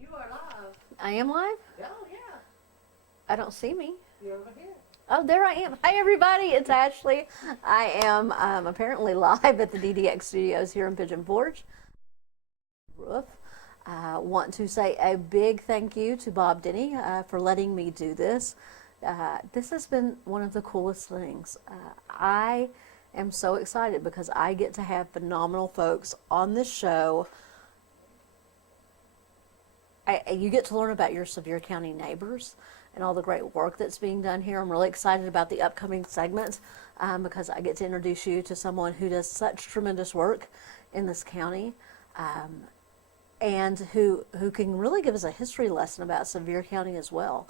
You are live. I am live? Oh, yeah. I don't see me. You're over here. Oh, there I am. Hi, everybody. It's Ashley. I am apparently live at the DDX Studios here in Pigeon Forge. Want to say a big thank you to Bob Denny for letting me do this. This has been one of the coolest things. I am so excited because I get to have phenomenal folks on this show. You get to learn about your Sevier County neighbors and all the great work that's being done here. I'm really excited about the upcoming segments because I get to introduce you to someone who does such tremendous work in this county and who can really give us a history lesson about Sevier County as well.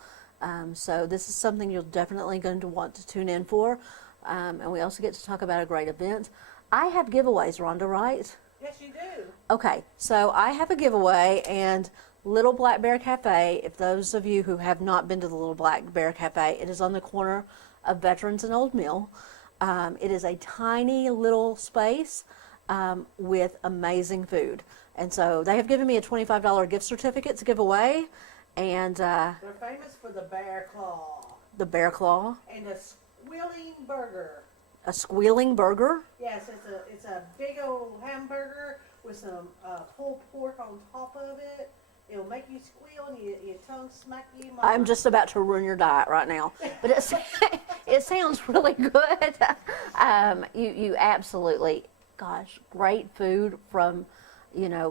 So this is something you're definitely going to want to tune in for. And we also get to talk about a great event. I have giveaways, Rhonda, right? Yes, you do. Okay, so I have a giveaway, and Little Black Bear Cafe, if those of you who have not been to the Little Black Bear Cafe, it is on the corner of Veterans and Old Mill. It is a tiny little space with amazing food. And so they have given me a $25 gift certificate to give away. And They're famous for the bear claw the Bear Claw, and a squealing burger. a squealing burger. Yes, it's a big old hamburger with some pulled pork on top of it. It'll make you squeal and your tongue smack you. I'm just about to ruin your diet right now, but it sounds really good. You absolutely, gosh, great food from,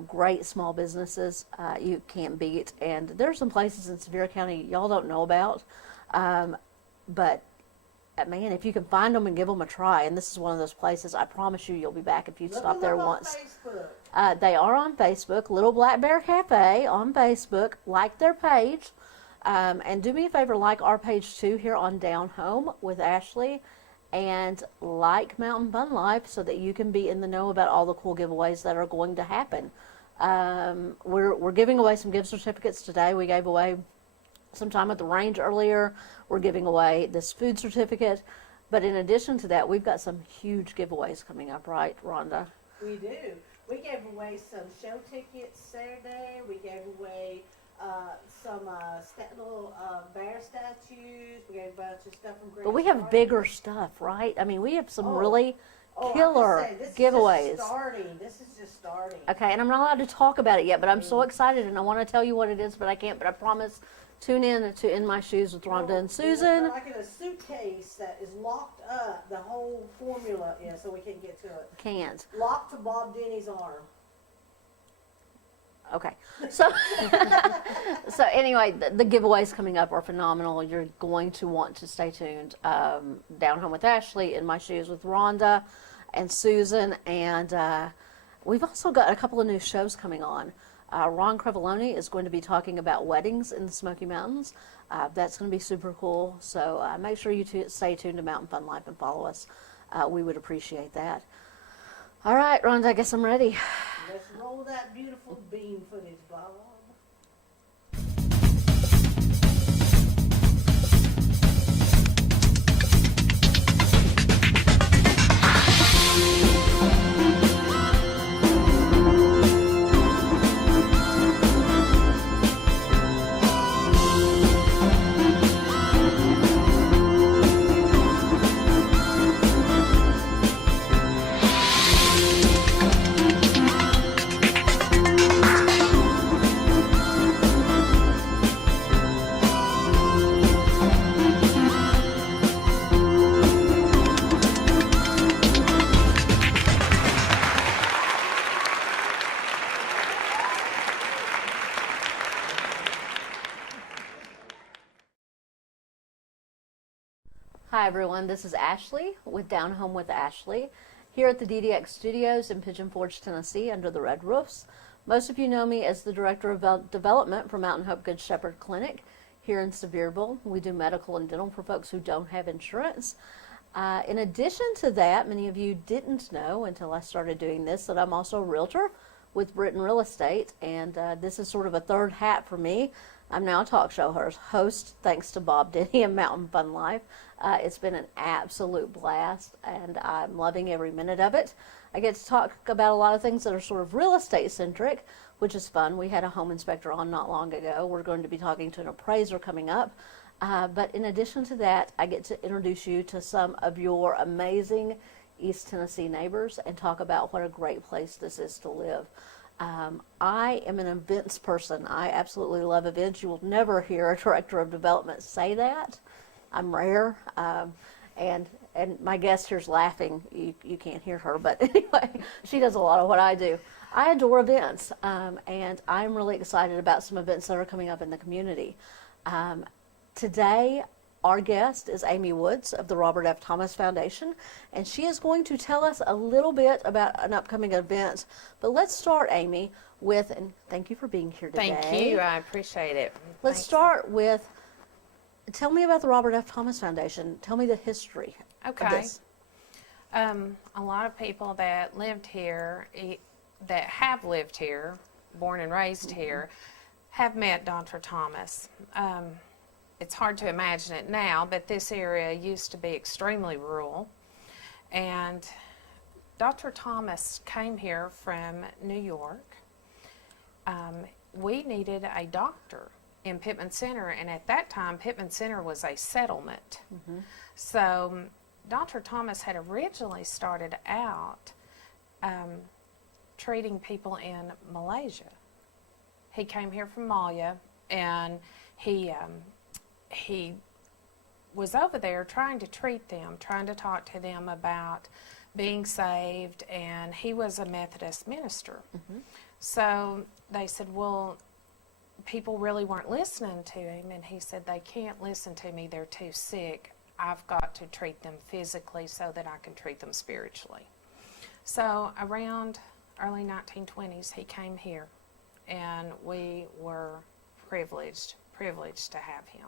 great small businesses. You can't beat, and there's some places in Sevier County y'all don't know about, but man, if you can find them and give them a try, and this is one of those places, I promise you'll be back if you stop there once. They are on Facebook, Little Black Bear Cafe on Facebook. Like their page, and do me a favor, like our page too here on Down Home with Ashley, and like Mountain Fun Life so that you can be in the know about all the cool giveaways that are going to happen. We're giving away some gift certificates today. We gave away some time at the range earlier. We're giving away this food certificate, but in addition to that, we've got some huge giveaways coming up, right, Rhonda? We do. We gave away some show tickets Saturday. We gave away some little bear statues. We gave a bunch of stuff from Great. But we have bigger stuff, right? I mean, we have some really killer I'm just giveaways. This is just starting. Okay, and I'm not allowed to talk about it yet, but I'm so excited, and I want to tell you what it is, but I can't. But I promise. Tune in to In My Shoes with Rhonda and Susan. They're like in a suitcase that is locked up. The whole formula is, so we can't get to it. Can't. Locked to Bob Denny's arm. Okay. So, so anyway, the giveaways coming up are phenomenal. You're going to want to stay tuned. Down Home with Ashley, In My Shoes with Rhonda and Susan, and we've also got a couple of new shows coming on. Ron Crevoloni is going to be talking about weddings in the Smoky Mountains. That's going to be super cool. So make sure you stay tuned to Mountain Fun Life and follow us. We would appreciate that. All right, Rhonda, I guess I'm ready. Let's roll that beautiful bean footage, Bob. Hi, everyone. This is Ashley with Down Home with Ashley here at the DDX Studios in Pigeon Forge, Tennessee, under the red roofs. Most of you know me as the Director of Development for Mountain Hope Good Shepherd Clinic here in Sevierville. We do medical and dental for folks who don't have insurance. In addition to that, many of you didn't know until I started doing this that I'm also a realtor with Britton Real Estate, and this is sort of a third hat for me. I'm now a talk show host, thanks to Bob Denny and Mountain Fun Life. It's been an absolute blast, and I'm loving every minute of it. I get to talk about a lot of things that are sort of real estate centric, which is fun. We had a home inspector on not long ago. We're going to be talking to an appraiser coming up. But in addition to that, I get to introduce you to some of your amazing East Tennessee neighbors and talk about what a great place this is to live. I am an events person. I absolutely love events. You will never hear a director of development say that. I'm rare. And my guest here's laughing. You can't hear her, but anyway, she does a lot of what I do. I adore events, and I'm really excited about some events that are coming up in the community. Today, our guest is Amy Woods of the Robert F. Thomas Foundation, and she is going to tell us a little bit about an upcoming event. But let's start, Amy, with, and thank you for being here today. Thank you. I appreciate it. Let's Thanks. start with, tell me about the Robert F. Thomas Foundation. Tell me the history of Okay. this. A lot of people that lived here, that have lived here, born and raised here, have met Dr. Thomas. It's hard to imagine it now, but this area used to be extremely rural. And Dr. Thomas came here from New York. We needed a doctor in Pittman Center, and at that time, Pittman Center was a settlement. So Dr. Thomas had originally started out treating people in Malaysia. He came here from Malaya, and he was over there trying to treat them, trying to talk to them about being saved, and he was a Methodist minister. So they said, well, people really weren't listening to him, and he said, they can't listen to me, they're too sick. I've got to treat them physically so that I can treat them spiritually. So around early 1920s, he came here, and we were privileged to have him.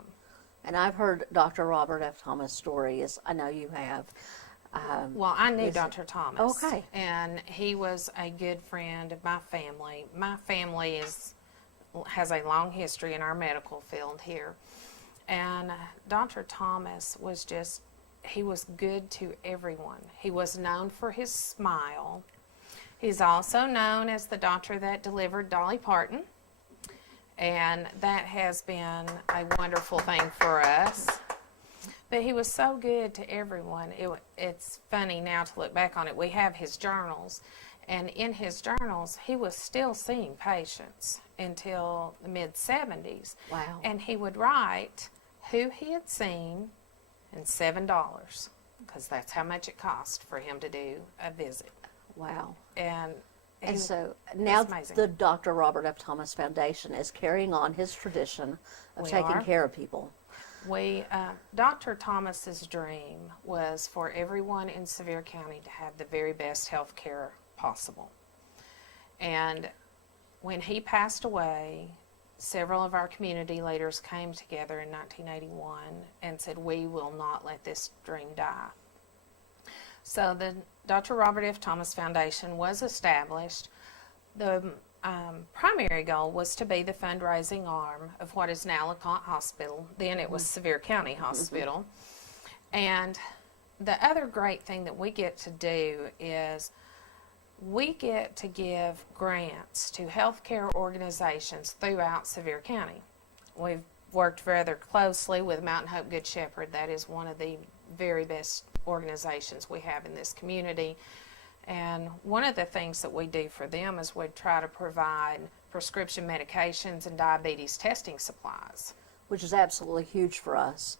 And I've heard Dr. Robert F. Thomas' stories. I know you have. Well, I knew Dr. Thomas. Okay. And he was a good friend of my family. My family has a long history in our medical field here. And Dr. Thomas was he was good to everyone. He was known for his smile. He's also known as the doctor that delivered Dolly Parton. And that has been a wonderful thing for us. But he was so good to everyone. It's funny now to look back on it. We have his journals. And in his journals, he was still seeing patients until the mid-70s. Wow. And he would write who he had seen and $7, because that's how much it cost for him to do a visit. Wow. And so now amazing. the Dr. Robert F. Thomas Foundation is carrying on his tradition of We taking are. care of people. Dr. Thomas's dream was for everyone in Sevier County to have the very best health care possible. And when he passed away, several of our community leaders came together in 1981 and said, we will not let this dream die. So the Dr. Robert F. Thomas Foundation was established. The primary goal was to be the fundraising arm of what is now LeConte Hospital. Then it was Sevier County Hospital. And the other great thing that we get to do is we get to give grants to healthcare organizations throughout Sevier County. We've worked rather closely with Mountain Hope Good Shepherd. That is one of the very best organizations we have in this community. And one of the things that we do for them is we try to provide prescription medications and diabetes testing supplies. Which is absolutely huge for us.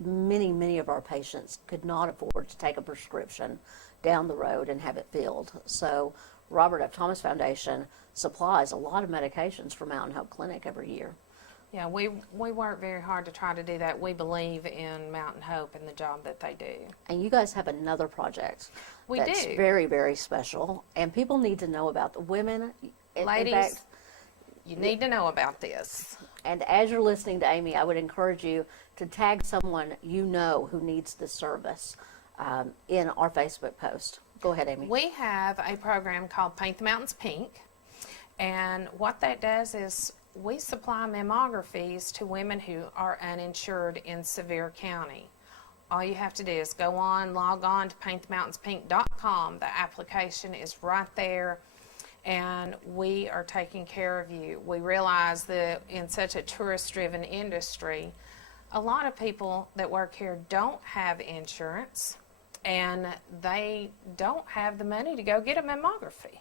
Many of our patients could not afford to take a prescription down the road and have it filled. So Robert F. Thomas Foundation supplies a lot of medications for Mountain Hope Clinic every year. Yeah, we work very hard to try to do that. We believe in Mountain Hope and the job that they do. And you guys have another project that's do. very, very special, and people need to know about the women. In Ladies, fact, you need to know about this. and as you're listening to Amy, I would encourage you to tag someone you know who needs this service in our Facebook post. Go ahead, Amy. We have a program called Paint the Mountains Pink, and what that does is we supply mammographies to women who are uninsured in Sevier County. All you have to do is log on to paintthemountainspink.com. The application is right there, and we are taking care of you. We realize that in such a tourist-driven industry, a lot of people that work here don't have insurance, and they don't have the money to go get a mammography.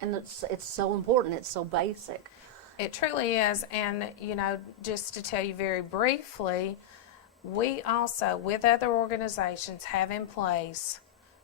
And it's so important. It's so basic. It truly is. And, you know, just to tell you very briefly, we also, with other organizations, have in place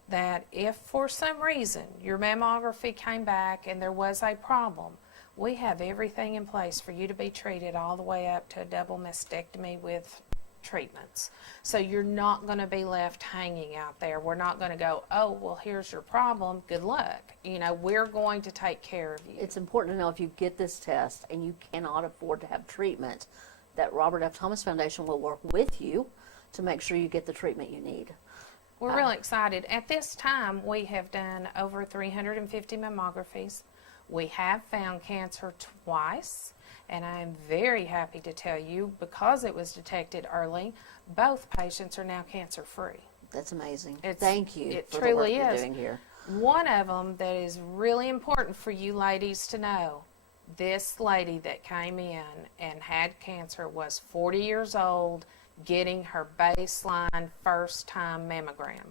that if for some reason your mammography came back and there was a problem, we have everything in place for you to be treated all the way up to a double mastectomy with treatments. So you're not going to be left hanging out there. We're not going to go, oh, well, here's your problem. Good luck. You know, we're going to take care of you. It's important to know if you get this test and you cannot afford to have treatment, that Robert F. Thomas Foundation will work with you to make sure you get the treatment you need. We're really excited. At this time, we have done over 350 mammographies. We have found cancer twice, and I am very happy to tell you, because it was detected early, both patients are now cancer-free. That's amazing. It's- Thank you it for the work truly you're is. doing here. One of them that is really important for you ladies to know, this lady that came in and had cancer was 40 years old, getting her baseline first-time mammogram.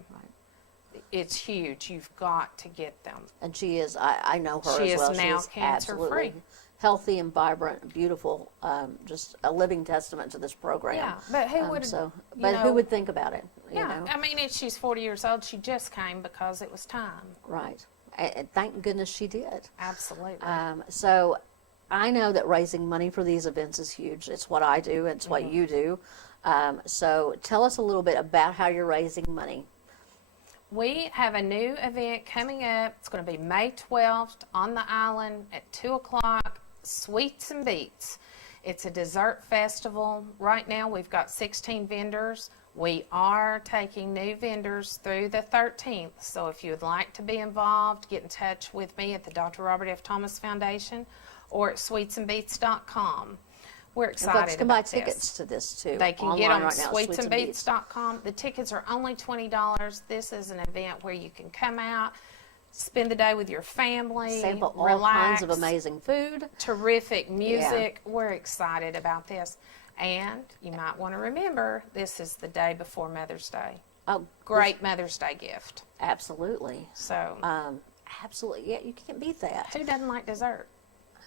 It's huge. You've got to get them. And she is, I know her She as well. is now She's cancer-free. absolutely healthy and vibrant, beautiful, just a living testament to this program. Yeah, but who would, So, you but know, who would think about it? You Yeah, know? I mean, if she's 40 years old, she just came because it was time. Right. And thank goodness she did. Absolutely. So I know that raising money for these events is huge. It's what I do. It's what you do. So tell us a little bit about how you're raising money. We have a new event coming up. It's going to be May 12th on the island at 2 o'clock, Sweets and Beats. It's a dessert festival. Right now we've got 16 vendors. We are taking new vendors through the 13th. So if you would like to be involved, get in touch with me at the Dr. Robert F. Thomas Foundation or at sweetsandbeats.com. We're And excited folks can buy about this. tickets to this too. They can online get on right now, sweetsandbeats.com. The tickets are only $20. This is an event where you can come out, spend the day with your family, Sample all relax, kinds of amazing food. terrific music. We're excited about this. And you might want to remember, this is the day before Mother's Day. Oh, Great Mother's Day gift. absolutely. So, Absolutely. Yeah, you can't beat that. who doesn't like dessert?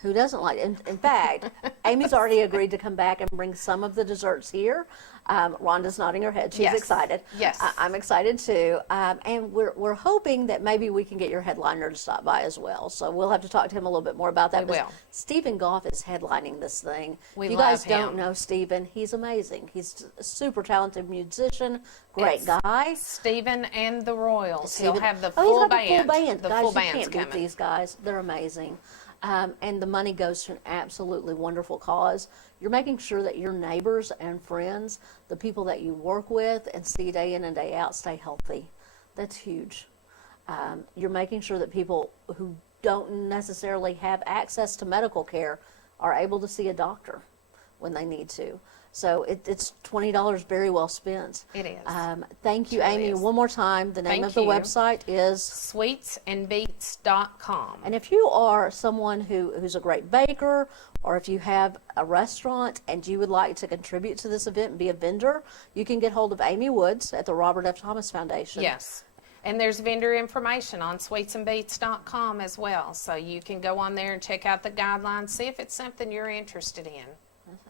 Who doesn't like it? In fact, Amy's already agreed to come back and bring some of the desserts here. Rhonda's nodding her head. She's Yes. excited. Yes. I'm excited too. And we're hoping that maybe we can get your headliner to stop by as well. So we'll have to talk to him a little bit more about that. We But will. Stephen Goff is headlining this thing. We if you love guys don't him. know Stephen, he's amazing. He's a super talented musician, great It's guy. Stephen and the Royals. He'll Stephen- have the Oh, he's full got band. The full band. The Guys, full you band's can't beat coming. these guys. They're amazing. And the money goes to an absolutely wonderful cause. You're making sure that your neighbors and friends, the people that you work with and see day in and day out, stay healthy. That's huge. You're making sure that people who don't necessarily have access to medical care are able to see a doctor when they need to. So it's $20 very well spent. It is. Thank you, It really Amy. is. One more time, the name Thank of the you. website is... sweetsandbeats.com. And if you are someone who's a great baker, or if you have a restaurant and you would like to contribute to this event and be a vendor, you can get hold of Amy Woods at the Robert F. Thomas Foundation. Yes. And there's vendor information on sweetsandbeats.com as well. So you can go on there and check out the guidelines, see if it's something you're interested in.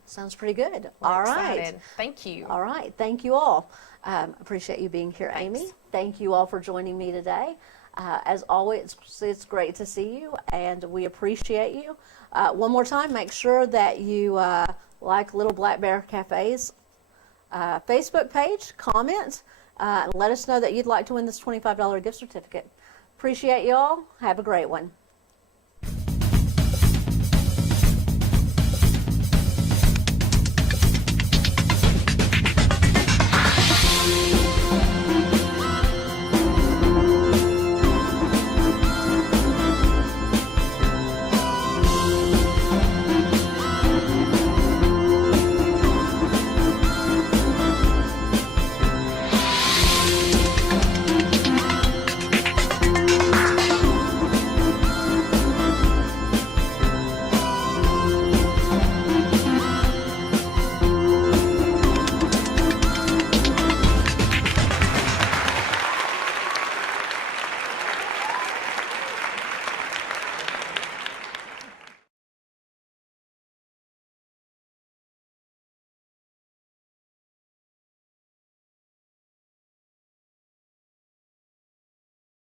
Sounds pretty good. We're All right. excited. Thank you. All right. Thank you all. Appreciate you being here, Amy. Thanks. Thank you all for joining me today. As always, it's great to see you, and we appreciate you. One more time, make sure that you like Little Black Bear Cafe's Facebook page, comment, and let us know that you'd like to win this $25 gift certificate. Appreciate you all. Have a great one.